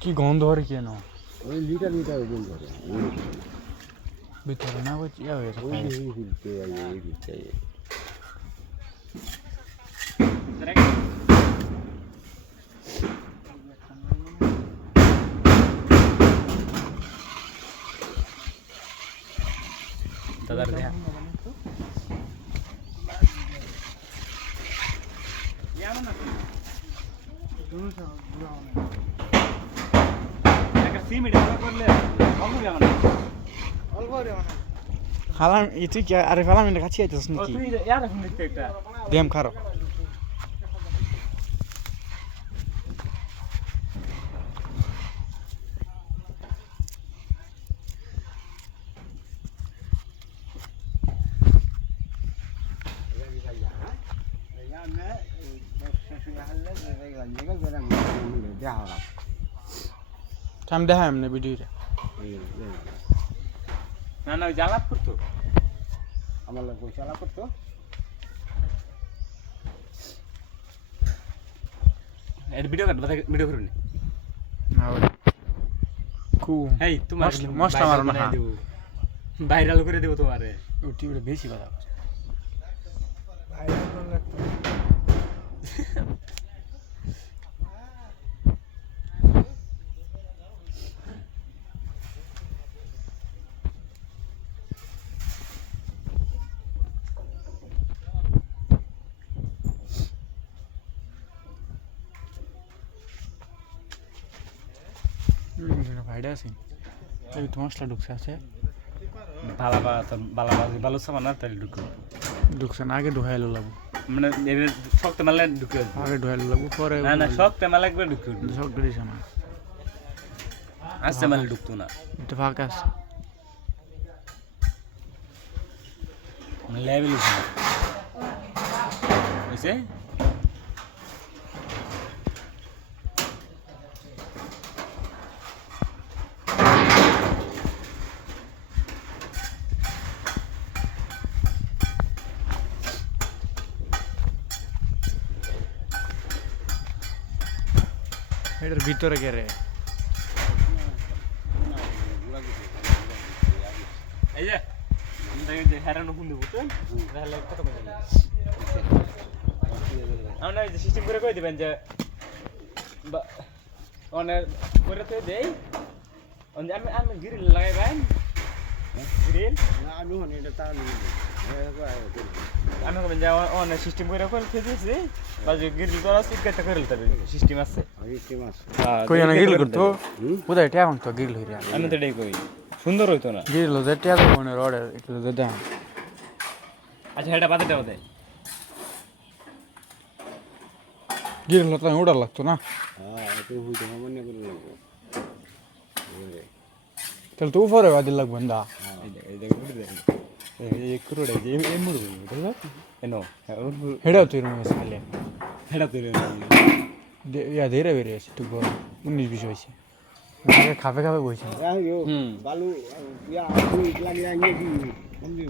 কি গন্ধ হরে কেন ওই লিটার ওজন ধরে ভিতরে না ওই ইয়া হয়ে গেছে এই ফিরতে এই ফিরতে দাদার দেখা হালাম তুই কি আরে ফালাম এটা কাছে আইতেছ নাকি গেম খারাপ টাইম দেখা এমনি ভিডিওটা না না জ্বালাপ করতো আমার লোক পয়সা লাভ করতো এর ভিডিও কাট ভিডিও করুন না ওরে কু এই তোমার মশলা মারো না ভাইরাল করে দেব তোমারে ওটি ওটা বেশি কথা ভাইডা আছে এই তো মশলা ঢুকছে আছে ভালো সামান না তাহলে ঢুকো ঢুকছে না আগে ঢুকাইলো লাগবো মানে শক্ত মারলে ঢুকে আগে ঢুকাইলো লাগবো পরে না না শক্ত মারলে একবার ঢুকে শক্ত দিছে না আস্তে মারলে ঢুকতো না এটা ফাঁকা আছে লেভেল হয়েছে এটার ভিতরে গেরে এই যে হেরানো হুন দেবো তো তাহলে কত টাকা আমরা সিস্টেম করে কই দিবেন যে অনেক করে তো দেই আমি গ্রিল লাগাই ভাই গ্রিল না আমি হন এটা তার আমি কবেন যে অনেক সিস্টেম করে খেয়েছি বাজে গ্রিল করা সিগারেটটা করে তার সিস্টেম আছে কই না গ্রিল করতো কোথায় ট্যাং তো গ্রিল হইরা আমি তো এটাই কই সুন্দর হইতো না গ্রিল যে ট্যাং মনে রড একটু দে আচ্ছা এটা বাদে দাও দেয় গ্রিল হতো ওটা লাগতো না হ্যাঁ এটা হইতো মনে করে লাগবে তাহলে তো উপরে বাদিল লাগবে না এই দেখ এই কুরোড়ে যে এই মুড়ো বুঝছো এনো হেডাও তুই রুমে সালে হেডা তুই ইয়া ধীরে বেরিয়ে আছে একটু বড় 19-20 হয়েছে আগে খাবে বইছে বালু ইয়া লাগিয়ে লাগিয়ে কি